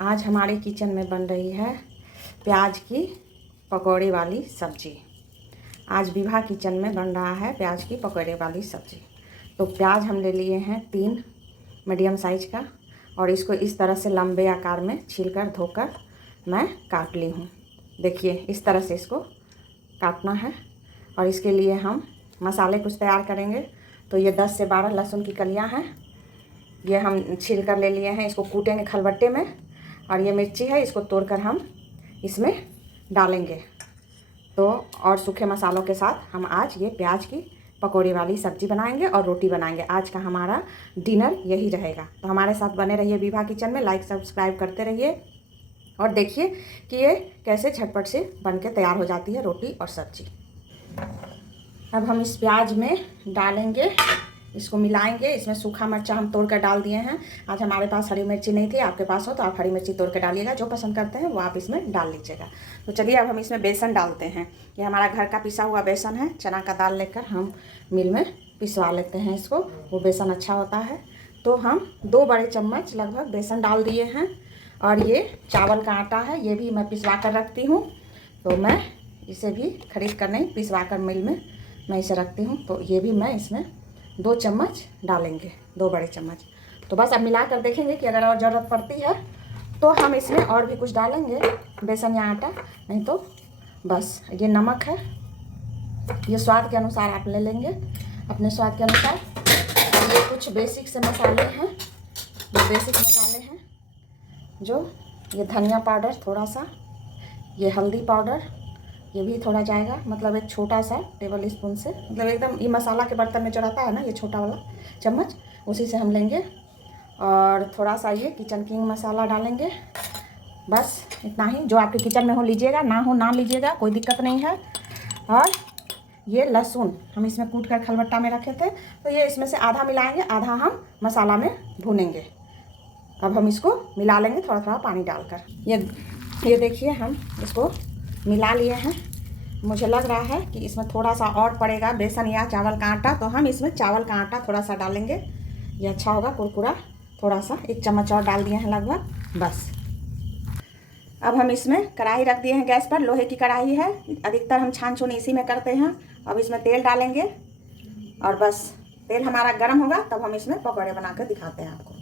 आज हमारे किचन में बन रही है प्याज की पकौड़े वाली सब्ज़ी। आज विभा किचन में बन रहा है प्याज की पकौड़े वाली सब्ज़ी। तो प्याज हम ले लिए हैं 3 मीडियम साइज़ का, और इसको इस तरह से लंबे आकार में छीलकर धोकर मैं काट ली हूँ। देखिए इस तरह से इसको काटना है। और इसके लिए हम मसाले कुछ तैयार करेंगे। तो ये 10 से 12 लहसुन की कलियाँ हैं, ये हम छील कर ले लिए हैं। इसको कूटेंगे खलबट्टे में। और ये मिर्ची है, इसको तोड़कर हम इसमें डालेंगे। तो और सूखे मसालों के साथ हम आज ये प्याज की पकौड़ी वाली सब्ज़ी बनाएंगे और रोटी बनाएंगे। आज का हमारा डिनर यही रहेगा। तो हमारे साथ बने रहिए विभा किचन में, लाइक सब्सक्राइब करते रहिए और देखिए कि ये कैसे झटपट से बन के तैयार हो जाती है रोटी और सब्ज़ी। अब हम इस प्याज में डालेंगे, इसको मिलाएंगे। इसमें सूखा मिर्चा हम तोड़ कर डाल दिए हैं। आज हमारे पास हरी मिर्ची नहीं थी, आपके पास हो तो आप हरी मिर्ची तोड़ कर डालिएगा। जो पसंद करते हैं वो आप इसमें डाल लीजिएगा। तो चलिए अब हम इसमें बेसन डालते हैं। ये हमारा घर का पिसा हुआ बेसन है। चना का दाल लेकर हम मिल में पिसवा लेते हैं इसको, वो बेसन अच्छा होता है। तो हम 2 बड़े चम्मच लगभग बेसन डाल दिए हैं। और ये चावल का आटा है, ये भी मैं पिसवा कर रखती हूँ। तो मैं इसे भी खरीद कर नहीं, पिसवा कर मिल में मैं इसे रखती हूँ। तो ये भी मैं इसमें 2 चम्मच डालेंगे, 2 बड़े चम्मच। तो बस अब मिला कर देखेंगे कि अगर और ज़रूरत पड़ती है तो हम इसमें और भी कुछ डालेंगे, बेसन या आटा। नहीं तो बस ये नमक है, ये स्वाद के अनुसार आप ले लेंगे, अपने स्वाद के अनुसार। और ये कुछ बेसिक से मसाले हैं, ये बेसिक मसाले हैं जो ये धनिया पाउडर थोड़ा सा, ये हल्दी पाउडर, ये भी थोड़ा जाएगा, मतलब एक छोटा सा टेबल स्पून से, मतलब एकदम ये मसाला के बर्तन में जो रहता है ना, ये छोटा वाला चम्मच, उसी से हम लेंगे। और थोड़ा सा ये किचन किंग मसाला डालेंगे। बस इतना ही, जो आपके किचन में हो लीजिएगा, ना हो ना लीजिएगा, कोई दिक्कत नहीं है। और ये लहसुन हम इसमें कूट कर खलबट्टा में रखे थे, तो ये इसमें से आधा मिलाएंगे, आधा हम मसाला में भूनेंगे। अब हम इसको मिला लेंगे थोड़ा थोड़ा पानी डालकर। ये देखिए हम इसको मिला लिए हैं। मुझे लग रहा है कि इसमें थोड़ा सा और पड़ेगा बेसन या चावल का आटा, तो हम इसमें चावल का आटा थोड़ा सा डालेंगे, ये अच्छा होगा कुरकुरा। थोड़ा सा 1 चम्मच और डाल दिए हैं लगभग, बस। अब हम इसमें कढ़ाई रख दिए हैं गैस पर, लोहे की कढ़ाई है, अधिकतर हम छान छून इसी में करते हैं। अब इसमें तेल डालेंगे और बस तेल हमारा गर्म होगा तब हम इसमें पकौड़े बना कर दिखाते हैं आपको।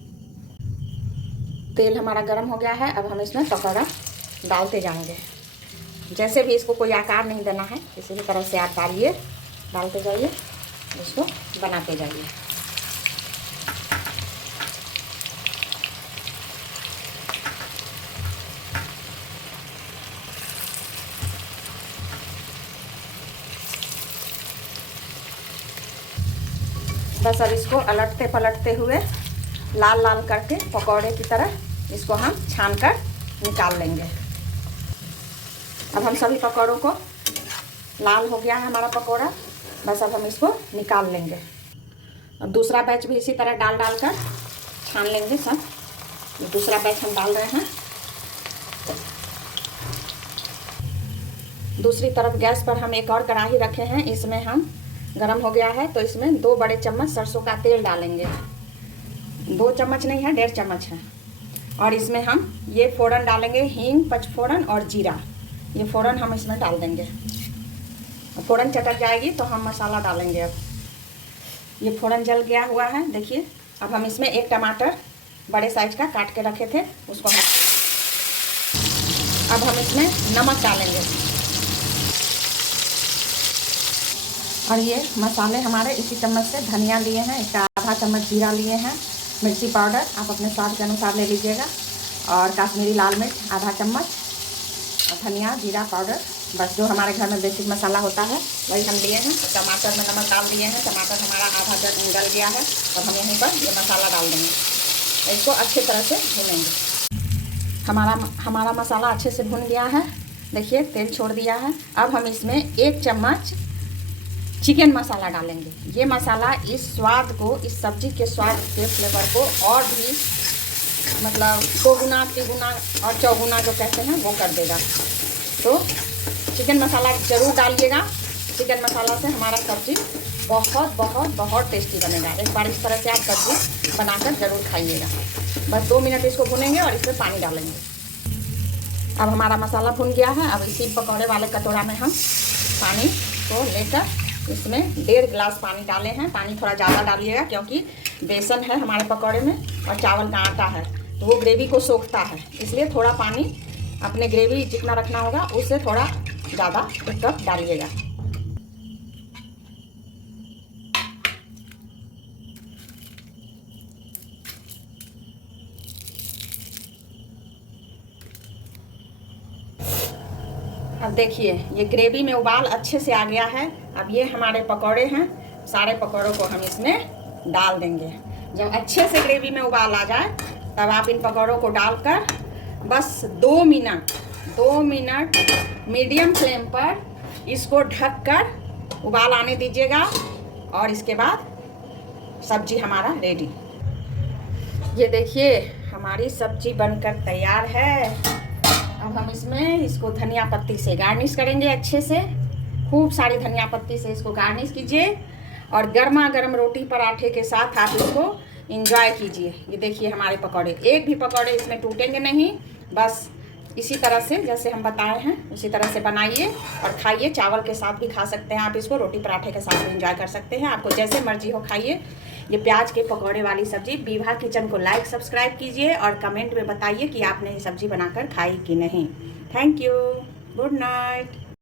तेल हमारा गर्म हो गया है, अब हम इसमें पकौड़ा डालते जाएंगे। जैसे भी इसको कोई आकार नहीं देना है, किसी भी तरह से आप डालते जाइए, इसको बनाते जाइए। बस अब इसको अलटते पलटते हुए लाल लाल करके पकौड़े की तरह इसको हम छान कर निकाल लेंगे। अब हम सभी पकौड़ों को, लाल हो गया है हमारा पकौड़ा, बस अब हम इसको निकाल लेंगे। और दूसरा बैच भी इसी तरह डाल कर छान लेंगे सब। दूसरा बैच हम डाल रहे हैं। दूसरी तरफ गैस पर हम एक और कढ़ाई रखे हैं, इसमें हम गरम हो गया है, तो इसमें 2 बड़े चम्मच सरसों का तेल डालेंगे। 2 चम्मच नहीं है, 1.5 चम्मच है। और इसमें हम ये फोड़न डालेंगे, हींग, पचफोड़न और जीरा। ये फ़ौरन हम इसमें डाल देंगे। फ़ौरन चटक जाएगी तो हम मसाला डालेंगे। अब ये फ़ौरन जल गया हुआ है, देखिए। अब हम इसमें 1 टमाटर बड़े साइज का काट के रखे थे, उसको हम, अब हम इसमें नमक डालेंगे। और ये मसाले हमारे इसी चम्मच से, धनिया लिए हैं, इसका आधा चम्मच जीरा लिए हैं, मिर्ची पाउडर आप अपने स्वाद के अनुसार ले लीजिएगा, और कश्मीरी लाल मिर्च आधा चम्मच, धनिया जीरा पाउडर, बस जो हमारे घर में बेसिक मसाला होता है वही हम लिए हैं। टमाटर में नमक डाल दिए हैं, टमाटर हमारा आधा गल गया है। और हम यहीं पर ये मसाला डाल देंगे, इसको अच्छे तरह से भूनेंगे। हमारा मसाला अच्छे से भुन गया है, देखिए तेल छोड़ दिया है। अब हम इसमें 1 चम्मच चिकन मसाला डालेंगे। ये मसाला इस स्वाद को, इस सब्ज़ी के स्वाद के फ्लेवर को और भी, मतलब 2 गुना 3 गुना और 4 गुना जो कहते हैं वो कर देगा। तो चिकन मसाला ज़रूर डालिएगा। चिकन मसाला से हमारा सब्ज़ी बहुत बहुत बहुत टेस्टी बनेगा। एक बार इस तरह से आप सब्ज़ी बनाकर ज़रूर खाइएगा। बस 2 मिनट इसको भुनेंगे और इसमें पानी डालेंगे। अब हमारा मसाला भुन गया है। अब इसी पकौड़े वाले कटोरा में हम पानी को लेकर इसमें 1.5 गिलास पानी डाले हैं। पानी थोड़ा ज़्यादा डालिएगा क्योंकि बेसन है हमारे पकौड़े में और चावल का आटा है, तो वो ग्रेवी को सोखता है, इसलिए थोड़ा पानी अपने ग्रेवी जितना रखना होगा उससे थोड़ा ज़्यादा 1 कप डालिएगा। अब देखिए ये ग्रेवी में उबाल अच्छे से आ गया है। अब ये हमारे पकौड़े हैं, सारे पकौड़ों को हम इसमें डाल देंगे। जब अच्छे से ग्रेवी में उबाल आ जाए तब आप इन पकौड़ों को डालकर बस 2 मिनट मीडियम फ्लेम पर इसको ढककर उबाल आने दीजिएगा और इसके बाद सब्जी हमारा रेडी। ये देखिए हमारी सब्जी बनकर तैयार है। अब हम इसको धनिया पत्ती से गार्निश करेंगे। अच्छे से खूब सारी धनिया पत्ती से इसको गार्निश कीजिए और गर्मा गर्म रोटी पराठे के साथ आप इसको एंजॉय कीजिए। ये देखिए हमारे पकौड़े, एक भी पकौड़े इसमें टूटेंगे नहीं। बस इसी तरह से जैसे हम बताए हैं उसी तरह से बनाइए और खाइए। चावल के साथ भी खा सकते हैं आप इसको, रोटी पराठे के साथ भी एंजॉय कर सकते हैं, आपको जैसे मर्जी हो खाइए। ये प्याज के पकौड़े वाली सब्जी। विभा किचन को लाइक सब्सक्राइब कीजिए और कमेंट में बताइए कि आपने ये सब्जी बनाकर खाई कि नहीं। Thank you, good night.